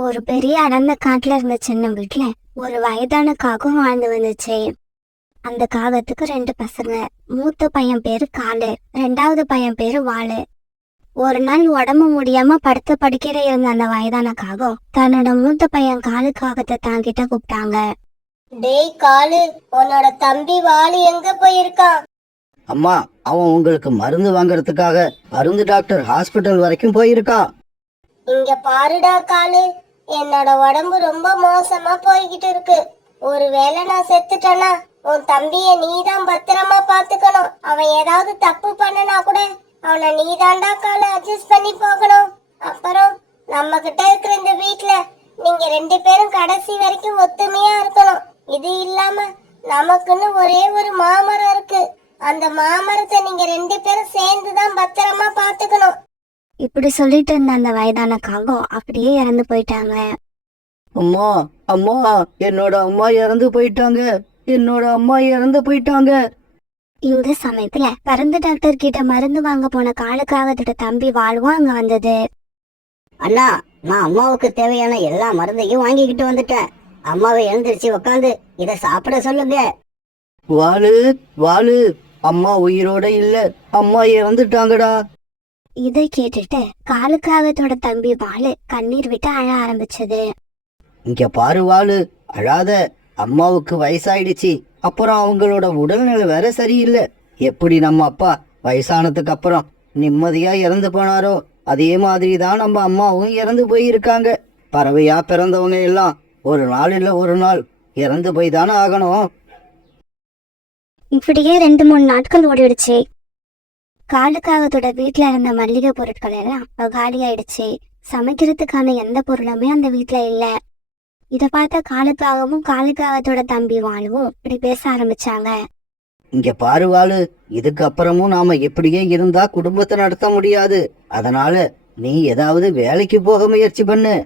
ஒரு பெரிய அடர்ந்த காட்டுல இருந்த சின்ன வீட்டுல ஒரு வயதான காகம் வாழ்ந்து வந்துச்சு. அந்த காகத்துக்கு 2 பசங்க. மூத்த பையன் பேரு காலு, 2வது பையன் பேரு வாலு. ஒரு நாள் உடம்பு முடியாம படுத்த படுக்கையில இருந்த அந்த வயதான காகம் தன்னோட மூத்த பையன் காலு காகத்தை தாங்கிட்ட கூப்பிட்டாங்க. டேய் காலு, உன்னோட தம்பி வாலு எங்க போயிருக்கான்? அம்மா, அவன் உங்களுக்கு மருந்து வாங்கறதுக்காக மருந்து டாக்டர் ஹாஸ்பிட்டல் வரைக்கும் போயிருக்கான். இங்க பாருடா காலு, என்னோட உடம்பு ரொம்ப மோசமா போய்கிட்டு இருக்கு. ஒருவேளை நான் செத்துட்டேன்னா உன் தம்பிய நீதான் பத்திரமா பாத்துக்கணும். அவன் ஏதாவது தப்பு பண்ணனா கூட அவனை நீதான்டா காலு அட்ஜஸ்ட் பண்ணி போகணும். அப்புறம் நம்ம கிட்ட இருக்கிற இந்த வீட்டுல நீங்க 2 பேரும் கடைசி வரைக்கும் ஒத்துமையா இருக்கணும். இது இல்லாம நமக்குன்னு ஒரே ஒரு மாமரம் இருக்கு. அந்த மாமரத்தை நீங்க 2 பேரும் சேர்ந்துதான் பத்திரமா பாத்துக்கணும். இப்படி சொல்லிட்டு இருந்த அந்த வயதான காகம் அப்படியே இறந்து போயிட்டாங்க. அம்மா, அம்மா, என்னோட அம்மா இறந்து போயிட்டாங்க. என்னோட அம்மா இறந்து போயிட்டாங்க. இந்த சமயத்துல பருந்து டாக்டர் கிட்ட மருந்து வாங்க போன காலுக்காகத்தோட தம்பி வாழ்வும் அங்க வந்தது. அண்ணா, நான் அம்மாவுக்கு தேவையான எல்லா மருந்தையும் வாங்கிக்கிட்டு வந்துட்டேன். அம்மாவை எழுந்திருச்சு உக்காந்து இத சாப்பிட சொல்லுங்க. வாலு, வாலு, அம்மா உயிரோட இல்ல, அம்மா இறந்துட்டாங்கடா. இதை கேட்டுட்டு காலுக்காகத்தோட தம்பி வாலு கண்ணீர் விட்டு அழ ஆரம்பிச்சது. இங்க பாரு வாலு, அழாத. அம்மாவுக்கு வயசாயிடுச்சு, அப்புறம் அவங்களோட உடல்நிலை வேற சரியில்லை. எப்படி நம்ம அப்பா வயசானதுக்கு அப்புறம் நிம்மதியா இறந்து போனாரோ அதே மாதிரி தான் நம்ம அம்மாவும் இறந்து போயிருக்காங்க. பறவையா பிறந்தவங்க எல்லாம் ஒரு நாள் இல்ல ஒரு நாள் இறந்து போய் தானே ஆகணும். இப்படியே 2-3 நாட்கள் ஓடிடுச்சு. காலுக்காகத்தோட வீட்டுல இருந்த மல்லிகை பொருட்கள் எல்லாம் காலியாயிடுச்சு. சமைக்கிறதுக்கான எந்த பொருளுமே அந்த வீட்டுல இல்ல. இத பார்த்த காலுக்காகவும் காலுக்காகத்தோட தம்பி வாழுவும் இப்படி பேச ஆரம்பிச்சாங்க. இங்க பாரு வாலு, இதுக்கு அப்புறமும் நாம இப்படியே இருந்தா குடும்பத்தை நடத்த முடியாது. அதனால நீ ஏதாவது வேலைக்கு போக முயற்சி பண்ணு.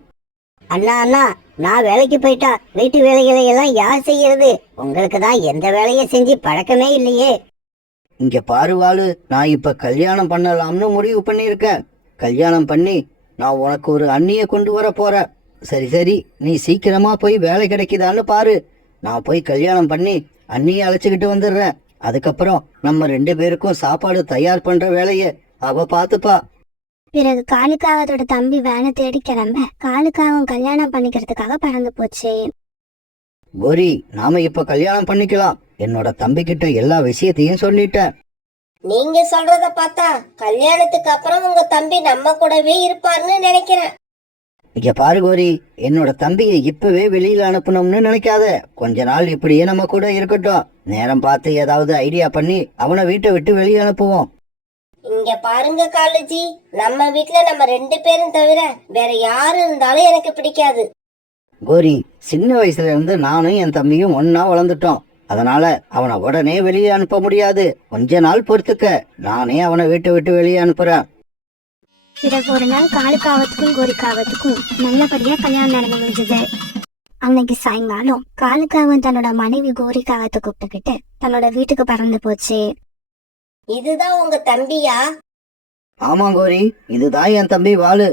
அண்ணா அண்ணா, நான் வேலைக்கு போயிட்டா வீட்டு வேலைகளை எல்லாம் யார் செய்யறது? உங்களுக்கு தான் எந்த வேலையை செஞ்சு பழக்கமே இல்லையே. இங்க பாரு வாலு, நான் இப்ப கல்யாணம் பண்ணலாம்னு முடிவு பண்ணிருக்கேன். கல்யாணம் பண்ணி நான் உனக்கு ஒரு அண்ணிய கொண்டு வர போறேன். சரி சரி, நீ சீக்கிரமா போய் வேலை கிடைக்குதான்னு பாரு. நான் போய் கல்யாணம் பண்ணி அண்ணிய அழைச்சுக்கிட்டு வந்துடுறேன். அதுக்கப்புறம் நம்ம 2 பேருக்கும் சாப்பாடு தயார் பண்ற வேலைய அவ பாத்துப்பா. பிறகு காலுக்காகத்தோட தம்பி வேலை தேடி கிளம்ப காலுக்காகவும் கல்யாணம் பண்ணிக்கிறதுக்காக பறந்து போச்சு. கோரி, நாம இப்ப கல்யாணம் பண்ணிக்கலாம். என்னோட தம்பி கிட்ட எல்லா விஷயத்தையும் சொல்லிட்டேன். நீங்க சொல்றத பார்த்தா கல்யாணத்துக்கு அப்புறம் உங்க தம்பி நம்ம கூடவே இருப்பாருன்னு நினைக்கிறேன். இங்க பாரு கோரி, என்னோட தம்பியை இப்பவே வெளியில அனுப்பணும்னு நினைக்காத. கொஞ்ச நாள் இப்படியே நம்ம கூட இருக்கட்டும். நேரம் பார்த்து ஏதாவது ஐடியா பண்ணி அவனை வீட்டை விட்டு வெளியே அனுப்புவோம். இங்க பாருங்க காலுஜி, நம்ம வீட்டுல நம்ம 2 பேரும் தவிர வேற யாரு இருந்தாலும் எனக்கு பிடிக்காது. கோரி, சின்ன வயசுல இருந்து நானும் என் தம்பியும் ஒன்னா வளர்ந்துட்டோம். அதனால அவனை உடனே வெளியே அனுப்ப முடியாது. கொஞ்ச நாள் பொறுத்துக்க, நானே அவனை வீட்டை விட்டு வெளியே அனுப்புறேன். பிறகு ஒரு நாள் காலுக்காகத்துக்கும் கோரிக்காகத்துக்கும் நல்லபடியா கல்யாணம் நடந்து முடிஞ்சது. அன்னைக்கு சாயங்காலம் காலுக்காகவும் தன்னோட மனைவி கோரிக்காகத்தை கூப்பிட்டுக்கிட்டு தன்னோட வீட்டுக்கு பறந்து போச்சு. இதுதான் உங்க தம்பியா? ஆமா கோரி, இதுதான் என் தம்பி வாலு.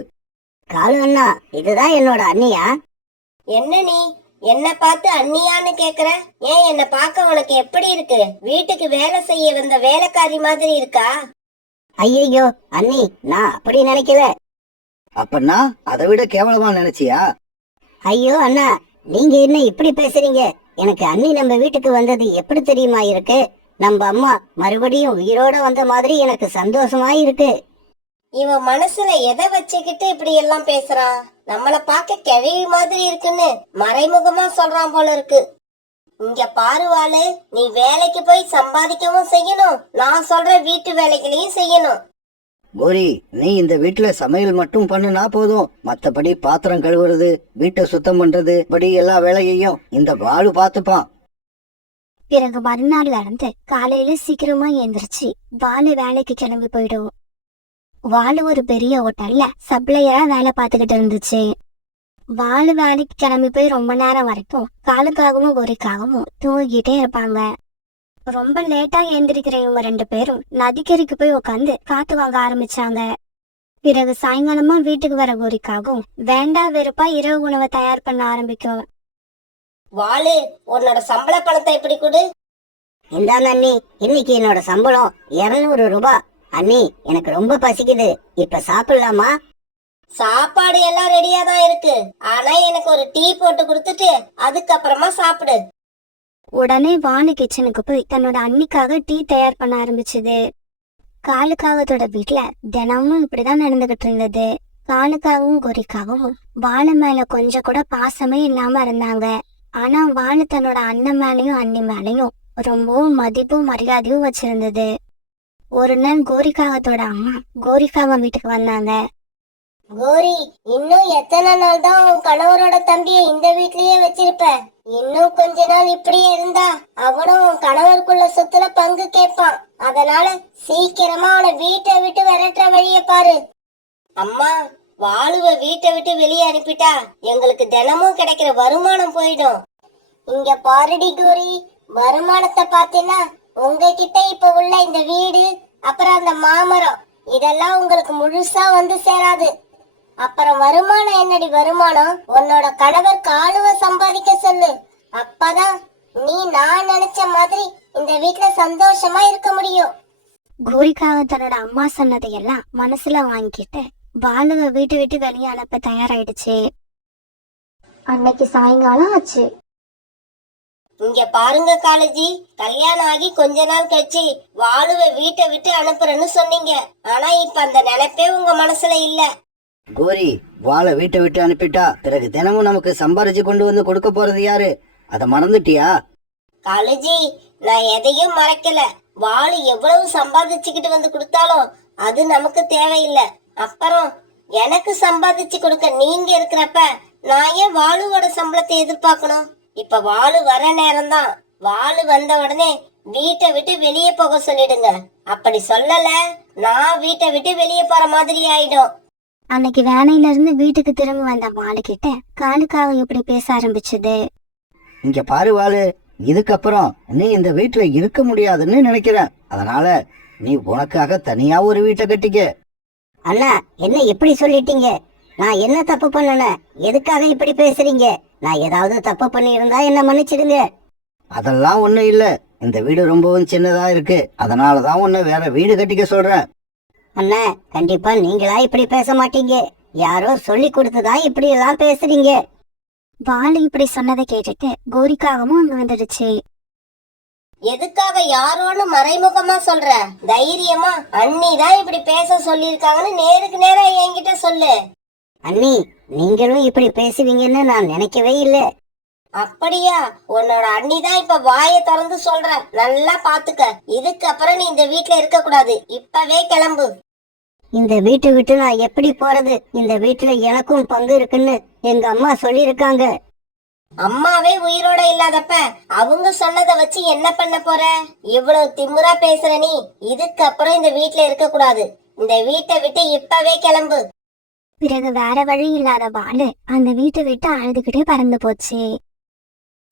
காலு அண்ணா, இதுதான் என்னோட அண்ணியா? என்ன நீ என்ன பார்த்து அண்ணியான்னு கேக்குற? ஏன் என்ன பார்க்க உனக்கு எப்படி இருக்கு? வீட்டுக்கு வேலை செய்ய வந்த வேலைக்காரி மாதிரி இருக்கா? ஐயோ அண்ணி, நான் அப்படி நினைக்கல. அப்பன்னா அதை விட கேவலமா நினைச்சியா? ஐயோ அண்ணா, நீங்க என்ன இப்படி பேசுறீங்க? எனக்கு அண்ணி நம்ம வீட்டுக்கு வந்தது எப்படி தெரியுமா இருக்கு? நம்ம அம்மா மறுபடியும் உயிரோட வந்த மாதிரி எனக்கு சந்தோஷமா இருக்கு. இவன் மனசுல எதை வச்சுக்கிட்டு இப்படி எல்லாம் பேசுறான்? நம்மள பார்க்க கிழவி மாதிரி இருக்குன்னு மறைமுகமா சொல்றான் போல இருக்கு. இங்க பாருவாளு, நீ வேலைக்கு போய் சம்பாதிக்கவும் செய்யணும், நான் சொல்ற வீட்டு வேலைகளையும் செய்யணும். கோரி, நீ இந்த வீட்டுல சமையல் மட்டும் பண்ணுனா போதும். மத்தபடி பாத்திரம் கழுவுறது, வீட்டை சுத்தம் பண்றது, இப்படி எல்லா வேலையையும் இந்த வாலு பாத்துப்பான். பிறகு மறுநாள்ல இருந்து காலையில சீக்கிரமா எழுந்திருச்சு வாலு வேலைக்கு கிளம்பி போயிடும். வாலு ஒரு பெரிய ஹோட்டல்ல சப்ளையரா வேலை பார்த்துக்கிட்டு இருந்துச்சு. வாலு வேலைக்கு கிளம்பி போய் ரொம்ப நேரம் வரைக்கும் காலுக்காகவும் கோரிக்காகவும் தூங்கிட்டே இருப்பாங்க. ரொம்ப லேட்டா எழுந்திருக்கிற இவங்க 2 பேரும் நதிக்கரைக்கு போய் உட்காந்து காத்து வாங்க ஆரம்பிச்சாங்க. பிறகு சாயங்காலமா வீட்டுக்கு வர கோரிக்காகவும் வேண்டா வெறுப்பா இரவு உணவை தயார் பண்ண ஆரம்பிக்கும். வாளு, உன்னோட சம்பள பணத்தை இப்படி கொடு. இந்தாங்க அண்ணி, இன்னைக்கு என்னோட சம்பளம் 200 ரூபாய். அண்ணி, எனக்கு ரொம்ப பசிக்குது, இப்ப சாப்பிடலாமா? சாப்பாடு எல்லாம் ரெடியா தான் இருக்கு. ஆனா எனக்கு ஒரு டீ போட்டு கொடுத்துட்டு அதுக்கப்புறமா சாப்பிடு. உடனே வாணி கிச்சனுக்கு போய் தன்னோட அண்ணிக்காக டீ தயார் பண்ண ஆரம்பிச்சது. காலுக்காகத்தோட வீட்டுல தினமும் இப்படிதான் நடந்துகிட்டு இருந்தது. காலுக்காகவும் கோரிக்காகவும் வாழை மேல கொஞ்சம் கூட பாசமே இல்லாம இருந்தாங்க. ஆனா வாழை தன்னோட அண்ணன் மேலையும் அண்ணி மேலையும் ரொம்பவும் மதிப்பும் மரியாதையும் வச்சிருந்தது. ஒரு நாள் கோரிக்காகத்தோட அம்மா கோரிக்காக வீட்டுக்கு வந்தாங்க. கோரி, இன்னும் எத்தனை நாள் தான் உன் கணவரோட தம்பிய இந்த வீட்லயே வச்சிருப்ப? இன்னும் கொஞ்ச நாள் இப்படியே இருந்தா அவனும் உன் கணவருக்குள்ள சொத்துல பங்கு கேட்பான். அதனால சீக்கிரமா அவனை வீட்டை விட்டு விரட்டுற வழிய பாரு. அம்மா, வாளுவ வீட்டை விட்டு வெளியே அனுப்பிட்டா எங்களுக்கு தினமும் கிடைக்கிற வருமானம் போயிடும். இங்க பாருடி கோரி, வருமானத்தை பாத்தீங்கன்னா உங்ககிட்ட இப்ப உள்ள இந்த வீடு, அப்புறம் அந்த மாமரம், இதெல்லாம் உங்களுக்கு முழுசா வந்து சேராது. அப்புறம் வருமானம் என்னடி வருமானம்? உன்னோட கணவர் காலுவ சம்பாதிக்க சொல்லு. அப்பதான் நீ நான் நினைச்ச மாதிரி இந்த வீட்ல சந்தோஷமா இருக்க முடியும். கோரிக்காக தன்னோட அம்மா சொன்னதையெல்லாம் மனசுல வாங்கிட்டு பாலுவ வீட்டு விட்டு வெளியே அனுப்ப தயாராயிடுச்சு. அன்னைக்கு சாயங்காலம் ஆச்சு. இங்க பாருங்க காலேஜி, கல்யாணம் ஆகி கொஞ்ச நாள் கழிச்சு வாளுவ வீட்டை விட்டு அனுப்புறேன்னு சொன்னீங்க. ஆனா இப்ப அந்த நினைப்பே உங்க மனசுல இல்ல. கோரி, வாழை வீட்டை விட்டு அனுப்பிட்டா பிறகு தினமும் நமக்கு சம்பாரிச்சு கொண்டு வந்து கொடுக்க போறது யாரு? அத மறந்துட்டியா? காலேஜி, நான் எதையும் மறைக்கல. வாளு எவ்வளவு சம்பாதிச்சுக்கிட்டு வந்து கொடுத்தாலும் அது நமக்கு தேவையில்லை. அப்புறம் எனக்கு சம்பாதிச்சு கொடுக்க நீங்க இருக்கிறப்ப நான் ஏன் வாளுவோட சம்பளத்தை எதிர்பார்க்கணும்? இப்ப வாளு வர நேரம் தான். வாளு வந்த உடனே வீட்டை விட்டு வெளியே போக சொல்லிடுங்க. அப்படி சொல்லல, நான் வீட்டை விட்டு வெளியே போற மாதிரி ஆயிடும். அன்னைக்கு வேலையில இருந்து வீட்டுக்கு திரும்பி வந்த வாளு கிட்ட காலுக்காக இப்படி பேச ஆரம்பிச்சது. இங்க பாரு வாளு, இதுக்கப்புறம் நீ இந்த வீட்டுல இருக்க முடியாதுன்னு நினைக்கிறேன். அதனால நீ உனக்காக தனியா ஒரு வீட்டை கட்டிக்க. அண்ணா, என்ன இப்படி சொல்லிட்டீங்க? நான் என்ன தப்பு பண்ணன? எதுக்காக இப்படி பேசுறீங்க? நான் ஏதாவது தப்பு பண்ணி இருந்தா என்ன மன்னிச்சிடுங்க. அதெல்லாம் ஒண்ணும் இல்ல. இந்த வீடு ரொம்பவும் சின்னதா இருக்கு. அதனாலதான் உன்னை வேற வீடு கட்டிக்க சொல்றேன். அண்ணா, கண்டிப்பா நீங்களா இப்படி பேச மாட்டீங்க. யாரோ சொல்லி கொடுத்துதான் இப்படி எல்லாம் பேசுறீங்க. வாளு இப்படி சொன்னதை கேட்டுட்டு கோரிக்காகவும் அங்க வந்துடுச்சு. எதுக்காக யாரோன்னு மறைமுகமா சொல்ற? தைரியமா அண்ணி தான் இப்படி பேச சொல்லிருக்காங்கன்னு நேருக்கு நேரா என்கிட்ட சொல்லு. அண்ணி, நீங்களும் இப்படி பேசுவீங்கன்னு நான் நினைக்கவே இல்லை. அப்படியா? உன்னோட அண்ணி தான் இப்ப வாயை திறந்து சொல்ற. நல்லா பாத்துக்க. இதுக்கப்புறம் நீ இந்த வீட்ல இருக்க கூடாது. இப்பவே கிளம்பு. இந்த வீட்டை விட்டு நான் எப்படி போறது? இந்த வீட்டுல எனக்கும் பங்கு இருக்குன்னு எங்க அம்மா சொல்லிருக்காங்க. அம்மாவே உயிரோட இல்லாதப்ப அவங்க சொன்னதை வச்சு என்ன பண்ண போற? இவ்வளவு திமிரா பேசுற நீ. இதுக்கப்புறம் இந்த வீட்ல இருக்க கூடாது. இந்த வீட்டை விட்டு இப்பவே கிளம்பு. பிறகு வேற வழி இல்லாத வாளு அந்த வீட்டை விட்டு அழுதுகிட்டே பறந்து போச்சு.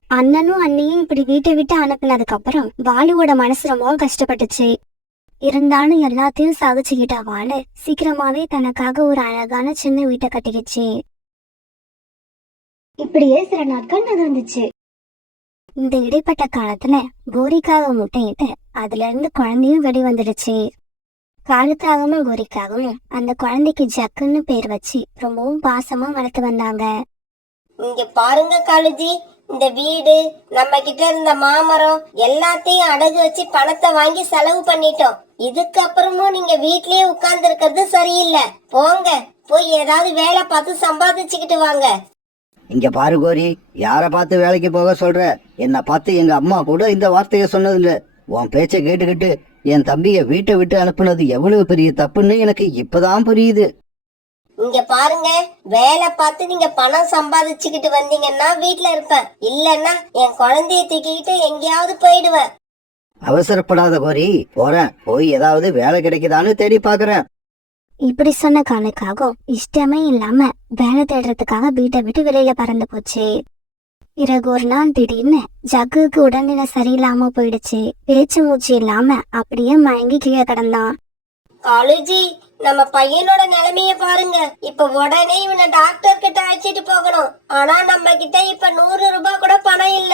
அண்ணனும் அண்ணியும் இப்படி வீட்டை விட்டு அனுப்புனதுக்கு அப்புறம் வாளுவோட மனசு ரொம்பவும் கஷ்டப்பட்டுச்சு. இருந்தாலும் எல்லாத்தையும் சகிச்சுக்கிட்ட வாளு சீக்கிரமாவே தனக்காக ஒரு அழகான சின்ன வீட்டை கட்டிக்கிச்சு. இப்படியே சில நாட்கள் நகர்ந்துச்சு. இந்த இடைப்பட்ட காலத்துல கோரிக்காக முட்டையிட்டு அதுல இருந்து குழந்தையும் வெளிவந்துடுச்சு. காலுக்காகவும் கோரிக்காகவும் அந்த குழந்தைக்கு ஜக்குன்னு பேர் வச்சு ரொம்பவும் பாசமா வளர்த்து வந்தாங்க. இங்க பாருங்க காலேஜி, இந்த வீடு, நம்ம கிட்ட இருந்த மாமரம் எல்லாத்தையும் அடகு வச்சு பணத்தை வாங்கி செலவு பண்ணிட்டோம். இதுக்கப்புறமும் நீங்க வீட்லயே உட்கார்ந்து இருக்கிறது சரியில்லை. போங்க, போய் ஏதாவது வேலை பார்த்து சம்பாதிச்சுக்கிட்டு வாங்க. இங்க பாரு கோரி, யார பார்த்து வேலைக்கு போக சொல்ற? என்னை பார்த்து எங்க அம்மா கூட இந்த வார்த்தைய சொன்னது இல்ல. உன் பேச்ச கேட்டுக்கிட்டு என் தம்பிய வீட்டை விட்டு அனுப்புனது எவ்வளவு பெரிய தப்புன்னு எனக்கு இப்பதான் புரியுது. இங்க பாருங்க, வேலை பார்த்து நீங்க பணம் சம்பாதிச்சுக்கிட்டு வந்தீங்கன்னா வீட்டுல இருப்பேன். இல்லன்னா என் குழந்தைய தூக்கிக்கிட்டு எங்கேயாவது போயிடுவேன். அவசரப்படாத கோரி, போறேன். போய் ஏதாவது வேலை கிடைக்குதான்னு தேடி பாக்குறேன். இப்படி சொன்ன காலுக்காக இஷ்டமே இல்லாம வேலை தேடுறதுக்காக வீட்டை விட்டு வெளியில பறந்து போச்சு. பிறகு ஒரு நாள் திடீர்னு ஜக்குக்கு உடல்நிலை சரியில்லாம போயிடுச்சு. பேச்சு மூச்சு இல்லாம அப்படியே மயங்கி கீழே கிடந்தான். காலுஜி, நம்ம பையனோட நிலைமைய பாருங்க. இப்ப உடனே இவனை டாக்டர் கிட்ட அழைச்சிட்டு போகணும். ஆனா நம்ம கிட்ட இப்ப 100 ரூபாய் கூட பணம் இல்ல.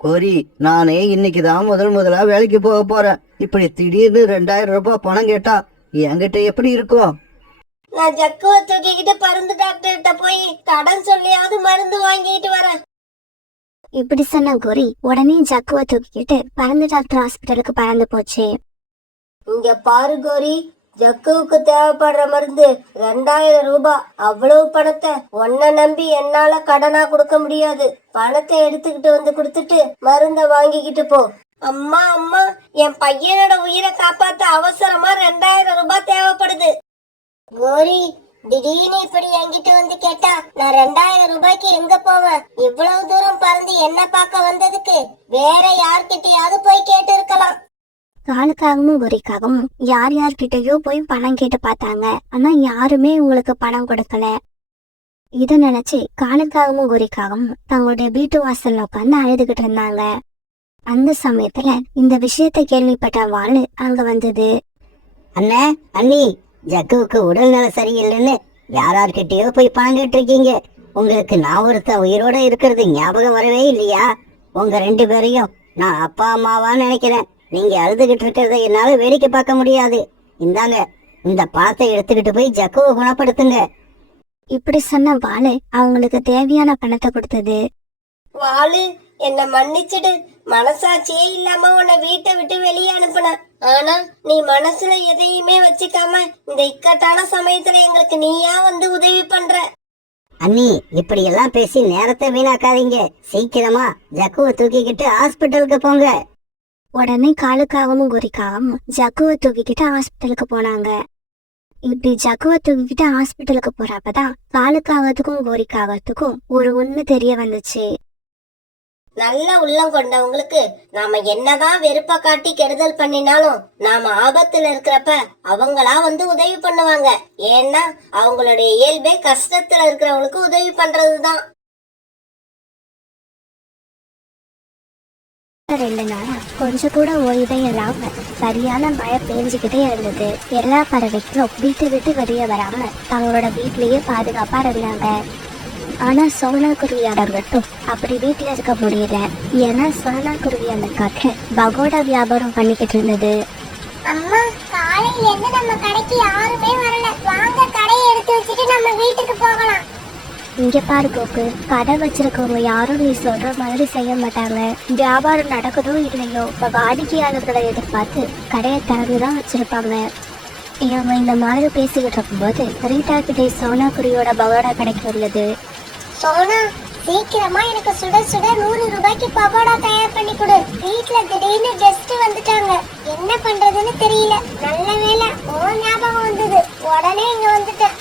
கோரி, நானே இன்னைக்கு தான் முதலா வேலைக்கு போக போறேன். இப்படி திடீர்னு 2000 ரூபாய் பணம் கேட்டா என்கிட்ட எப்படி இருக்கும்? நான் ஜக்குவை தூக்கிக்கிட்டு பருந்து டாக்டர்கிட்ட போய் கடன் சொல்லியாவது மருந்து வாங்கிட்டு வரேன். இப்படி சொன்ன கோரி உடனே ஜக்குவை தூக்கிக்கிட்டு பறந்து டாக்டர் ஹாஸ்பிட்டலுக்கு பறந்து போச்சு. இங்க பாரு கோரி, ஜக்குவுக்கு தேவைப்படுற மருந்து 2000 ரூபாய். அவ்வளவு பணத்தை உன்னை நம்பி என்னால கடனா கொடுக்க முடியாது. பணத்தை எடுத்துக்கிட்டு வந்து கொடுத்துட்டு மருந்த வாங்கிக்கிட்டு போ. அம்மா அம்மா, என் பையனோட உயிரை காப்பாத்த அவசரமா 2000 ரூபாய் தேவைப்படுது. கோரி, திடீர்னு இப்படி என்கிட்ட வந்து கேட்டா நான் 2000 ரூபாய்க்கு எங்க போவேன்? இவ்வளவு தூரம் பறந்து என்ன பார்க்க வந்ததுக்கு வேற யார்கிட்டயாவது போய் கேட்டு இருக்கலாம். காலுக்காகவும் கோரிக்காகவும் யார் யார்கிட்டயோ போய் பணம் கேட்டு பார்த்தாங்க. ஆனா யாருமே உங்களுக்கு பணம் கொடுக்கல. இத நினைச்சு காலுக்காகவும் கோரிக்காகவும் தங்களுடைய வீட்டு வாசல்ல உட்காந்து அழுதுகிட்டு இருந்தாங்க. அந்த சமயத்துல இந்த விஷயத்தை கேள்விப்பட்ட வாளு அங்க வந்தது. அண்ணே, அண்ணி, ஜக்குவுக்கு உடல்நல சரியில்லைன்னு யார்கிட்டயோ போய் பணம் கேட்டு இருக்கீங்க. உங்களுக்கு நான் ஒருத்த உயிரோட இருக்கிறது ஞாபகம் வரவே இல்லையா? உங்க 2 பேரையும் நான் அப்பா அம்மாவான்னு நினைக்கிறேன். நீங்க அழுதுகிட்டு இருக்கிறத என்னால வேடிக்கை பார்க்க முடியாது. இந்தாங்க, இந்த பணத்தை எடுத்துக்கிட்டு போய் ஜக்குவை குணப்படுத்துங்க. இப்படி சொன்ன வாளு அவங்களுக்கு தேவையான பணத்தை கொடுத்தது. வாளு, என்ன மன்னிச்சிடு. மனசாட்சியே இல்லாம உன்னை வீட்டை விட்டு வெளியே அனுப்புன. ஆனா நீ மனசுல எதையுமே வச்சுக்காம இந்த இக்கட்டான சமயத்துல எங்களுக்கு நீயா வந்து உதவி பண்ற. அண்ணி, இப்படி எல்லாம் பேசி நேரத்தை வீணாக்காதீங்க. சீக்கிரமா ஜக்குவை தூக்கிக்கிட்டு ஹாஸ்பிட்டலுக்கு போங்க. உடனே காலுக்காகவும் கோரிக்காகவும் ஜக்குவை தூக்கிக்கிட்டு ஹாஸ்பிட்டலுக்கு போனாங்க. இப்படி ஜக்குவை தூக்கிக்கிட்டு ஹாஸ்பிட்டலுக்கு போறப்பதான் காலுக்காகத்துக்கும் கோரிக்காகத்துக்கும் ஒரு உண்மை தெரிய வந்துச்சு. நல்ல உள்ளம் கொண்டவங்களுக்கு நாம என்னதான் வெறுப்ப காட்டி கெடுதல் பண்ணினாலும் நாம ஆபத்துல இருக்கிறப்ப அவங்களா வந்து உதவி பண்ணுவாங்க. ஏன்னா அவங்களுடைய இயல்பே கஷ்டத்துல இருக்கிறவங்களுக்கு உதவி பண்றதுதான். 2 நாளா கொஞ்சம் கூட ஓய்வே இல்லாம சரியான மழை பெஞ்சுக்கிட்டே இருந்தது. எல்லா பறவைகளும் வீட்டை விட்டு வெளியே வராம தங்களோட வீட்லயே பாதுகாப்பா இருந்தாங்க. ஆனா சோனா குருவியோட மட்டும் அப்படி வீட்டுல இருக்க முடியல. ஏன்னா சோனா குருவி அந்த காட்டுல பகோடா வியாபாரம் பண்ணிக்கிட்டு இருந்தது. அம்மா, காலையில இருந்து நம்ம கடைக்கு யாருமே வரல. வாங்க, கடையை எடுத்து வச்சுட்டு நம்ம வீட்டுக்கு போகலாம். இங்க பாரு கோக்கு, கடை வச்சிருக்கவங்க யாரும் நீ சொல்ற மாதிரி செய்ய மாட்டாங்க. வியாபாரம் நடக்குதோ இல்லையோ இப்ப வாடிக்கையாளர்களை எதிர்பார்த்து கடையை திறந்துதான் வச்சிருப்பாங்க. இவங்க இந்த மாதிரி பேசிக்கிட்டு இருக்கும்போது ரீட்டா கிட்டே சோனா குருவியோட பகோடா கடைக்கு உள்ளது. சோனா, சீக்கிரமா எனக்கு சுட சுட 100 ரூபாய்க்கு பகோடா தயார் பண்ணி கொடு. வீட்டுல திடீர்னு கெஸ்ட் வந்துட்டாங்க. என்ன பண்றதுன்னு தெரியல. நல்ல வேளை உன் ஞாபகம் வந்தது. உடனே இங்க வந்துட்டேன்.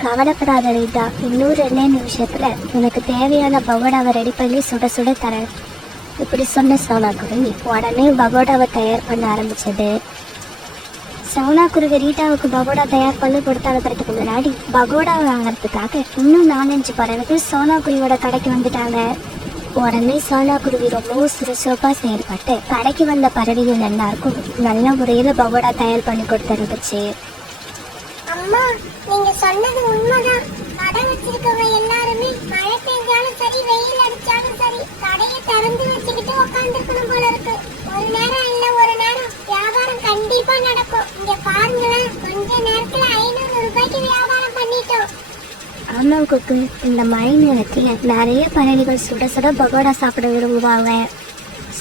கவலைப்படாத ரீட்டா, இன்னும் 2 நிமிஷத்துல உனக்கு தேவையான பகோடாவை ரெடி பண்ணி சுட சுட தரேன். இப்படி சொன்ன சோனா குருவி உடனே பகோடாவை தயார் பண்ண ஆரம்பிச்சது. சோனா குருவி ரீட்டாவுக்கு பகோடா தயார் பண்ணி கொடுத்து அனுப்புறதுக்கு முன்னாடி பகோடா வாங்கறதுக்காக இன்னும் 4-5 பறவைகள் சோனா குருவியோட கடைக்கு வந்துட்டாங்க. உடனே சோனா குருவி ரொம்பவும் சுறுசுறுப்பா செயல்பட்டு கடைக்கு வந்த பறவைகள் எல்லாருக்கும் நல்ல முறையில பகோடா தயார் பண்ணி கொடுத்துருந்துச்சு. அம்மா, நீங்க சொன்னது உண்மைதான். கடை வச்சிருக்கவங்க எல்லாருமே மழை பெஞ்சாலும் சரி, வெயில் அடிச்சாலும் சரி, கடையை திறந்து வச்சுக்கிட்டு உட்காந்துருக்கணும் போல இருக்கு. ஒரு நேரம் இல்ல ஒரு நேரம் வியாபாரம் கண்டிப்பா நடக்கும். இங்க பாருங்களேன், கொஞ்ச நேரத்துல 500 ரூபாய்க்கு வியாபாரம் பண்ணிட்டோம். ஆமா குக்கு, இந்த மழை நேரத்துல நிறைய பறவைகள் சுட சுட பகோடா சாப்பிட விரும்புவாங்க.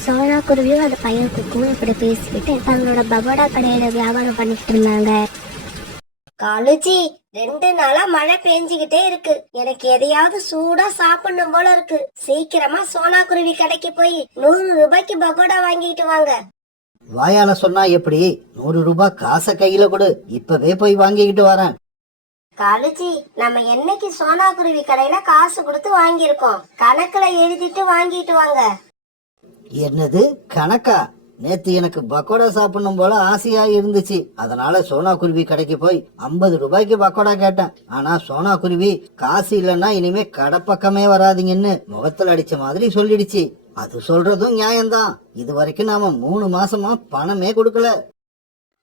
சோனா குருவியும் அந்த பையன் குக்கும் இப்படி பேசிக்கிட்டு தங்களோட பகோடா கடையில வியாபாரம் பண்ணிக்கிட்டு இருந்தாங்க. காலுஜி, 2 நாளா மழை பெஞ்சுக்கிட்டே இருக்கு. எனக்கு எதையாவது சூடா சாப்பிடணும் போல இருக்கு. சீக்கிரமா சோனா குருவி கடைக்கு போய் 100 ரூபாய்க்கு பகோடா வாங்கிட்டு வாங்க. வாயால சொன்னா எப்படி? 100 ரூபாய் காசை கையில கொடு, இப்பவே போய் வாங்கிக்கிட்டு வரேன். காலுஜி, நம்ம என்னைக்கு சோனா குருவி கடையில காசு கொடுத்து வாங்கியிருக்கோம்? கணக்குல எழுதிட்டு வாங்கிட்டு வாங்க. என்னது கணக்கா? நேத்து எனக்கு பக்கோடா சாப்பிடணும் போல ஆசையா இருந்துச்சு. அதனால சோனா குருவி கடைக்கு போய் 50 ரூபாய்க்கு பக்கோடா கேட்டேன். ஆனா சோனா குருவி காசு இல்லைன்னா இனிமே கடை பக்கமே வராதிங்கன்னு முகத்துல அடிச்ச மாதிரி சொல்லிடுச்சு. அது சொல்றதும் நியாயம்தான். இது வரைக்கும் நாம 3 மாசமா பணமே கொடுக்கல.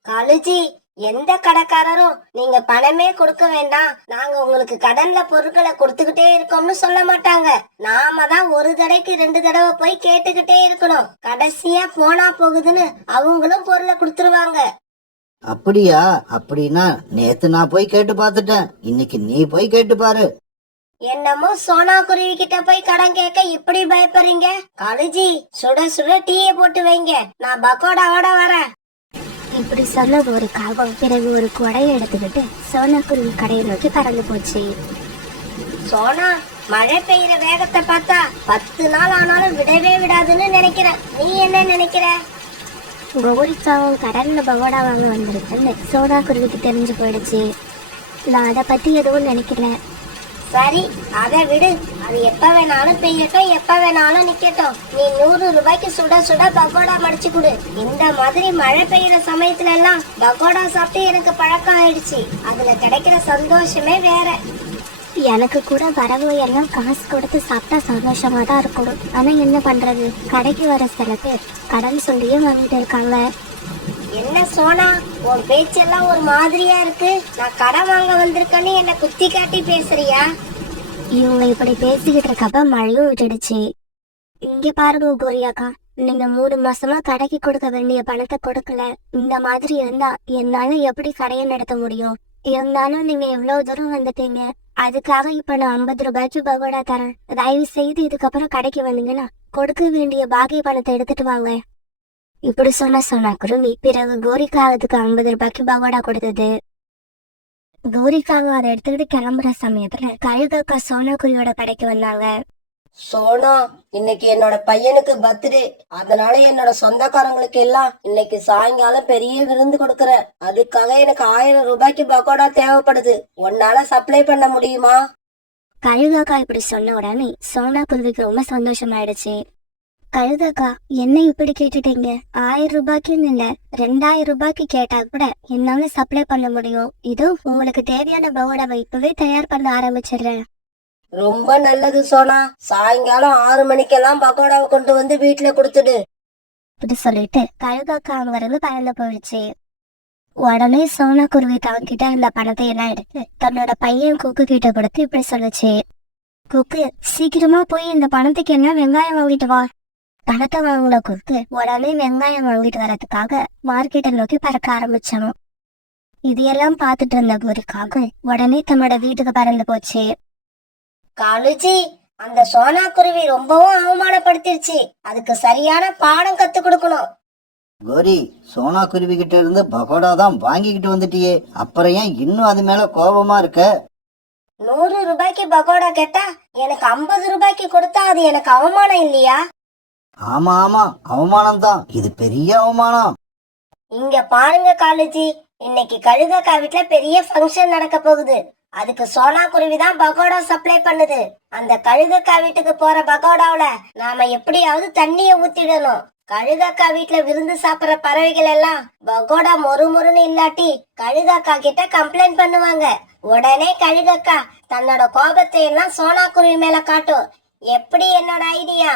காலுஜி, எந்த கடைக்காரரும் நீங்க பணமே கொடுக்க வேண்டாம், நாங்க உங்களுக்கு கடன்ல பொருட்களை கொடுத்துக்கிட்டே இருக்கோம்னு சொல்ல மாட்டாங்க. நாம தான் ஒரு தடவைக்கு 2 தடவை போய் கேட்டுக்கிட்டே இருக்கணும். கடைசியா போனா போகுதுன்னு அவங்களும் பொருளை கொடுத்துருவாங்க. அப்படியா? அப்படின்னா நேத்து நான் போய் கேட்டு பார்த்துட்டேன், இன்னைக்கு நீ போய் கேட்டு பாரு. என்னமோ சோனா குருவி கிட்ட போய் கடன் கேட்க இப்படி பயப்படுறீங்க? காலேஜி, சுட சுட டீயை போட்டு வைங்க, நான் பக்கோடாவோட வரேன். இப்படி சொன்ன ஒரு காகம் பிறகு ஒரு கொடையை எடுத்துக்கிட்டு சோனாக்குருவி கடையை நோக்கி பறந்து போச்சு. சோனா, மழை பெய்யற வேகத்தை பார்த்தா 10 நாள் ஆனாலும் விடவே விடாதுன்னு நினைக்கிறேன். நீ என்ன நினைக்கிற? கௌரிக்காவும் கடல்ல பகோடா வாங்க வந்திருக்குன்னு சோனாக்குருவிக்கு தெரிஞ்சு போயிடுச்சு. நான் அதை பத்தி எதுவும் நினைக்கல. சரி, அதை விடு. அது எப்ப வேணாலும் பெய்யட்டும், எப்ப வேணாலும் நிக்கட்டும். நீ 100 ரூபாய்க்கு சுட சுட பகோடா மடிச்சு கொடு. இந்த மாதிரி மழை பெய்யற சமயத்துல எல்லாம் பகோடா சாப்பிட்டு எனக்கு பழக்கம் ஆயிடுச்சு. அதுல கிடைக்கிற சந்தோஷமே வேற. எனக்கு கூட வரவு எல்லாம் காசு கொடுத்து சாப்பிட்டா சந்தோஷமா தான் இருக்கணும். ஆனா என்ன பண்றது, கடைக்கு வர சில பேர் கடன் சொல்லியே வாங்கிட்டு இருக்காங்க. என்ன சோனா, உன் பேச்செல்லாம் ஒரு மாதிரியா இருக்கு. நான் கடன் வாங்க வந்திருக்கேன்னு என்ன குத்தி காட்டி பேசுறியா? இவங்க இப்படி பேசிக்கிட்டு இருக்கப்ப மழையும் விட்டுடுச்சு. இங்க பாருங்க கோரியாக்கா, நீங்க 3 மாசமா கடைக்கு கொடுக்க வேண்டிய பணத்தை கொடுக்கல. இந்த மாதிரி இருந்தா என்னால எப்படி கடையை நடத்த முடியும்? இருந்தாலும் நீங்க எவ்வளவு தூரம் வந்துட்டீங்க, அதுக்காக இப்ப நான் 50 ரூபாய்க்கு பகோடா தரேன். தயவு செய்து இதுக்கப்புறம் கடைக்கு வந்தீங்கன்னா கொடுக்க வேண்டிய பாக்கி பணத்தை எடுத்துட்டு வாங்க. இப்படி சொன்னா குருவி பிறகு கோரிக்காகத்துக்கு 50 ரூபாய்க்கு பகோடா கொடுத்தது. கோரிக்காக அதை எடுத்துக்கிட்டு கிளம்புற சமயத்துல கழுகக்கா சோனாக்குருவியோட கடைக்கு வந்தாங்க. சோனா, இன்னைக்கு என்னோட பையனுக்கு பர்த்டே, அதனால என்னோட சொந்தக்காரங்களுக்கு எல்லாம் இன்னைக்கு சாயங்காலம் பெரிய விருந்து கொடுக்கறேன். அதுக்காக எனக்கு 1000 ரூபாய்க்கு பகோடா தேவைப்படுது. உன்னால சப்ளை பண்ண முடியுமா? கழுகக்கா இப்படி சொன்ன உடனே சோனாக்குருவிக்கு ரொம்ப சந்தோஷமாயிடுச்சு. கழுதக்கா, என்ன இப்படி கேட்டுட்டீங்க? 1000 ரூபாய்க்குன்னு இல்ல, 2000 ரூபாய்க்கு கேட்டா கூட என்னால சப்ளை பண்ண முடியும். இதோ உங்களுக்கு தேவையான பகோடாவை இப்பவே தயார் பண்ண ஆரம்பிச்சிடுறேன். ரொம்ப நல்லது சோனா. சாயங்காலம் 6 மணிக்கெல்லாம் பகோடாவை கொண்டு வந்து வீட்டுல கொடுத்துடு. இப்படி சொல்லிட்டு கழுதக்கா அங்க இருந்து பறந்து போயிடுச்சு. உடனே சோனாக்குருவி தவங்கிட்ட இந்த பணத்தை எல்லாம் எடுத்து தன்னோட பையன் குக்கு கிட்ட கொடுத்து இப்படி சொல்லுச்சு. குக்கு, சீக்கிரமா போய் இந்த பணத்துக்கு என்ன வெங்காயம் வாங்கிட்டு வா. பணத்தை வாங்கின குக்கு உடனே வெங்காயம் வாங்கிட்டு வரதுக்காக மார்க்கெட்டை நோக்கி பறக்க ஆரம்பிச்சான். இதையெல்லாம் பார்த்துட்டு இருந்த கோரிக்காக உடனே தன்னோட வீட்டுக்கு பறந்து போச்சு. காலுஜி, அந்த சோனா குருவி ரொம்பவும் அவமானப்படுத்திருச்சு. அதுக்கு சரியான பாடம் கத்து கொடுக்கணும். கோரி, சோனா குருவி கிட்ட இருந்து பகோடா தான் வாங்கிக்கிட்டு வந்துட்டியே, அப்புறம் ஏன் இன்னும் அது மேல கோபமா இருக்க? 100 ரூபாய்க்கு பகோடா கேட்டா எனக்கு 50 ரூபாய்க்கு கொடுத்தா அது எனக்கு அவமானம் இல்லையா? ஆமா ஆமா, அவமானம் தான், இது பெரிய அவமானம். இங்க பாருங்க காலுஜி, இன்னைக்கு கழுகக்கா வீட்டுல பெரிய ஃபங்க்ஷன் நடக்க போகுது. அதுக்கு சோனா குருவி தான் பகோடா சப்ளை பண்ணுது. அந்த கழுகக்கா வீட்டுக்கு போற பகோடாவுல நாம எப்படியாவது தண்ணிய ஊத்திடணும். கழுகக்கா வீட்டுல விருந்து சாப்பிடுற பறவைகள் எல்லாம் பகோடா மொறுமொறுன்னு இல்லாட்டி கழுகக்கா கிட்ட கம்ப்ளைண்ட் பண்ணுவாங்க. உடனே கழுகக்கா தன்னோட கோபத்தை எல்லாம் சோனா குருவி மேல காட்டும். எப்படி என்னோட ஐடியா?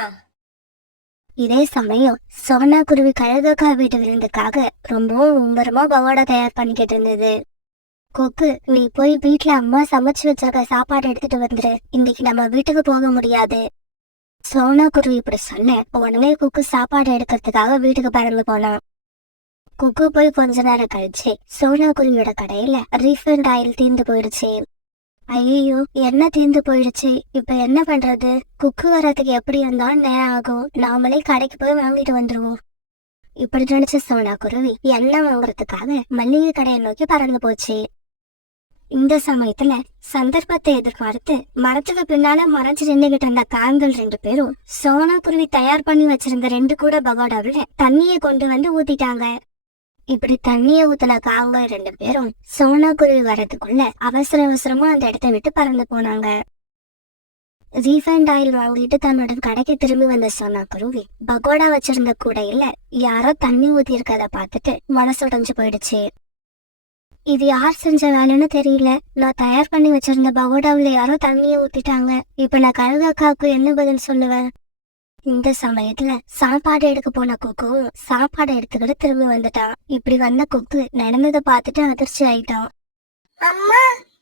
இதே சமயம் சோனாக்குருவி கழுகக்கா வீட்டு விருந்துக்காக ரொம்பவும் மும்பரமா பகோடா தயார் பண்ணிக்கிட்டு இருந்தது. கொக்கு, நீ போய் வீட்டுல அம்மா சமைச்சு வச்சிருக்க சாப்பாடு எடுத்துட்டு வந்துரு, இன்னைக்கு நம்ம வீட்டுக்கு போக முடியாது. சோனாக்குருவி இப்படி சொன்ன உடனே குக்கு சாப்பாடு எடுக்கிறதுக்காக வீட்டுக்கு பறந்து போனான். குக்கு போய் கொஞ்ச நேரம் கழிச்சு சோனாக்குருவியோட கடையில ரீஃபண்ட் ஆயில் தீர்ந்து போயிடுச்சு. ஐயோ, என்ன தீர்ந்து போயிடுச்சு, இப்ப என்ன பண்றது? குக்கு வர்றதுக்கு எப்படி இருந்தாலும் நேரம் ஆகும், நாமளே கடைக்கு போய் வாங்கிட்டு வந்துருவோம். இப்படி நினைச்ச சோனாக்குருவி எண்ணெய் வாங்குறதுக்காக மல்லிகை கடையை நோக்கி பறந்து போச்சு. இந்த சமயத்துல சந்தர்ப்பத்தை எதிர்பார்த்து மரத்துக்கு பின்னால மறைஞ்சு நின்றுகிட்டு இருந்த காங்கள் 2 பேரும் சோனாக்குருவி தயார் பண்ணி வச்சிருந்த 2 கூட பகோடாவில தண்ணியை கொண்டு வந்து ஊத்திட்டாங்க. இப்படி தண்ணிய ஊத்துன காங்க 2 பேரும் சோனாக்குருவி வர்றதுக்குள்ள அவசர அவசரமா அந்த இடத்தை விட்டு பறந்து போனாங்க. ரீஃபைண்ட் ஆயில் வாங்கிட்டு தன்னோட கடைக்கு திரும்பி வந்த சோனாக்குருவி பகோடா வச்சிருந்த கூடையில யாரோ தண்ணி ஊத்தி இருக்கத பார்த்துட்டு மனசுடைஞ்சு போயிடுச்சு. இது யார் செஞ்ச வேலைன்னு தெரியல, நான் தயார் பண்ணி வச்சிருந்த பகோடாவில யாரோ தண்ணிய ஊத்திட்டாங்க, இப்ப நான் கழுகக்காவுக்கு என்ன பதில் சொல்லுவேன்? இந்த சமயத்துல சாப்பாடு எடுக்க போன கொக்குவும் சாப்பாடு எடுத்துக்கிட்டு திரும்பி வந்துட்டான். இப்படி வந்த கொக்கு நடந்ததை பார்த்துட்டு அதிர்ச்சி ஆயிட்டான். அம்மா,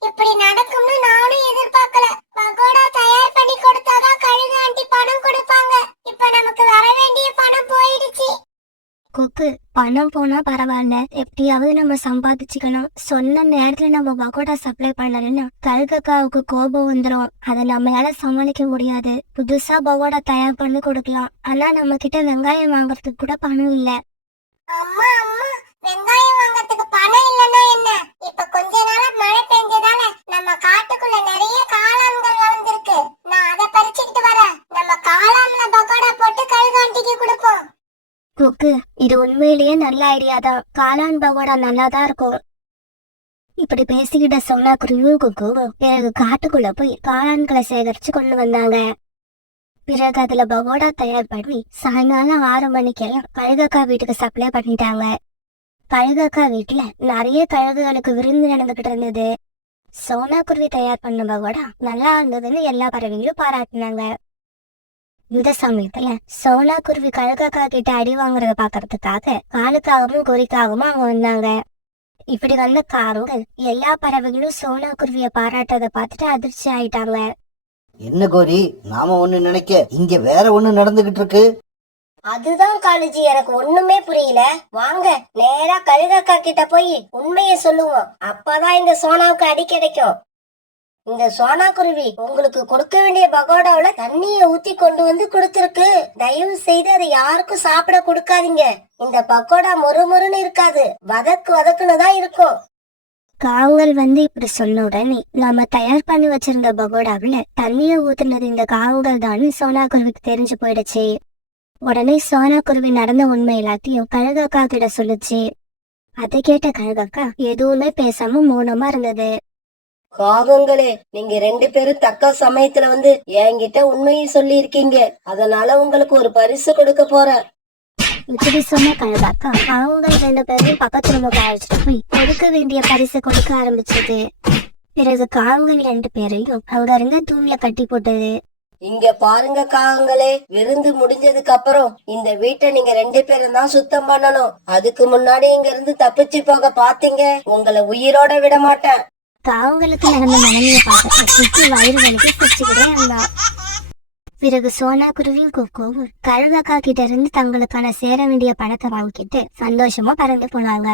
இப்படி நடக்கும்னு நானும் எதிர்பார்க்கல. பகோடா தயார் பண்ணி கொடுத்தாதான் கழுகு ஆண்டி பணம் கொடுப்பாங்க. இப்ப நமக்கு வர வேண்டிய பணம் போயிடுச்சு. கொக்கு, பணம் போனா பரவாயில்ல, எப்படியாவது நம்ம சம்பாதிச்சுக்கணும். சொன்ன நேரத்துல நம்ம பகோடா சப்ளை பண்ணலன்னா கழுகக்காவுக்கு கோபம் வந்துடும். அதை நம்மளால சமாளிக்க முடியாது. புதுசா பகோடா தயார் பண்ணி கொடுக்கலாம். ஆனா நம்ம கிட்ட வெங்காயம் வாங்குறதுக்கு கூட பணம் இல்ல. அம்மா அம்மா, வெங்காயம் வாங்கறதுக்கு பணம் இல்லன்னா என்ன? இப்ப கொஞ்ச நாளா மழை பெஞ்சதால நம்ம காட்டுக்குள்ள நிறைய காளான்கள் வளர்ந்துருக்கு. நான் அதை பறிச்சுக்கிட்டு வரேன். நம்ம காளான்ல பகோடா போட்டு கழுகாண்டிக்கு கொடுப்போம். கொக்கு, இது உண்மையிலேயே நல்ல ஐடியா தான். காளான் பகோடா நல்லாதான் இருக்கும். இப்படி பேசிக்கிட்ட சொன்னா குருவியும் கொக்குவும் பிறகு காட்டுக்குள்ள போய் காளான்களை சேகரிச்சு கொண்டு வந்தாங்க. பிறகு அதுல பகோடா தயார் பண்ணி சாயங்காலம் 6 மணிக்கெல்லாம் கழுகக்கா வீட்டுக்கு சப்ளை பண்ணிட்டாங்க. கழுகக்கா வீட்டுல நிறைய கழுகுகளுக்கு விருந்து நடந்துகிட்டு இருந்தது. சோனா குருவி தயார் பண்ண பகோடா நல்லா இருந்ததுன்னு எல்லா பறவைகளும் பாராட்டினாங்க. இந்த சமயத்துல சோனா குருவி கழுகக்கா கிட்ட அடி வாங்குறத பாக்குறதுக்காக காலுக்காகவும் குறிக்காகவும் அவங்க வந்தாங்க. இப்படி வந்த காருங்கள் எல்லா பறவைகளும் சோனா குருவிய பாராட்டதை பார்த்துட்டு அதிர்ச்சி ஆயிட்டாங்க. என்ன கோரி, நாம ஒண்ணு நினைக்க இங்க வேற ஒண்ணு நடந்துகிட்டு இருக்கு. அதுதான் காலேஜி, எனக்கு ஒண்ணுமே புரியல. வாங்க நேரா கழுகக்கா கிட்ட போய் உண்மையை சொல்லுவோம். அப்பதான் இந்த சோனாவுக்கு அடி கிடைக்கும். இந்த சோனா குருவி உங்களுக்கு கொடுக்க வேண்டிய பகோடாவுல தண்ணிய ஊத்தி கொண்டு வந்து கொடுத்திருக்கு. தயவு செய்து அதை யாருக்கும் சாப்பிட கொடுக்காதீங்க. இந்த பக்கோடா மொறுமொறுன்னு இருக்காது, வதக்குன்னு தான் இருக்கும். காவங்கள் வந்து இப்படி சொன்ன உடனே நாம தயார் பண்ணி வச்சிருந்த பகோடாவுல தண்ணிய ஊத்துனது இந்த காவங்கள் தான் சோனா குருவிக்கு தெரிஞ்சு போயிடுச்சு. உடனே சோனா குருவி நடந்த உண்மை எல்லாத்தையும் கழுகக்கா கிட்ட சொல்லுச்சு. அதை கேட்ட கழுகக்கா எதுவுமே பேசாம மௌனமா இருந்தது. காகங்களே, நீங்க 2 பேரும் தக்க சமயத்துல வந்து என்கிட்ட உண்மையை சொல்லி இருக்கீங்க. அதனால உங்களுக்கு ஒரு பரிசு கொடுக்க போறேன். இப்படி சொன்ன கழுகாக்கா அவங்க 2 பேரும் பக்கத்துல அழைச்சிட்டு போய் கொடுக்க வேண்டிய பரிசு கொடுக்க ஆரம்பிச்சது. பிறகு காவங்கள் 2 பேரையும் அங்க இருந்த தூண்ல கட்டி போட்டது. இங்க பாருங்க காகங்களே, விருந்து முடிஞ்சதுக்கு அப்புறம் இந்த வீட்டை நீங்க 2 பேரும் தான் சுத்தம் பண்ணணும். அதுக்கு முன்னாடி இங்க இருந்து தப்பிச்சு போக பாத்தீங்க, உங்களை உயிரோட விட மாட்டேன். காவங்களுக்கு நடந்த நிலைமையை பார்த்து குச்சி வயிறு வலிக்கு சிரிச்சுக்கிட்டே இருந்தா. பிறகு சோனா குருவியும் கொக்கும் கழுகக்கா கிட்ட இருந்து தங்களுக்கான சேர வேண்டிய பணத்தை வாங்கிட்டு சந்தோஷமா பறந்து போனாங்க.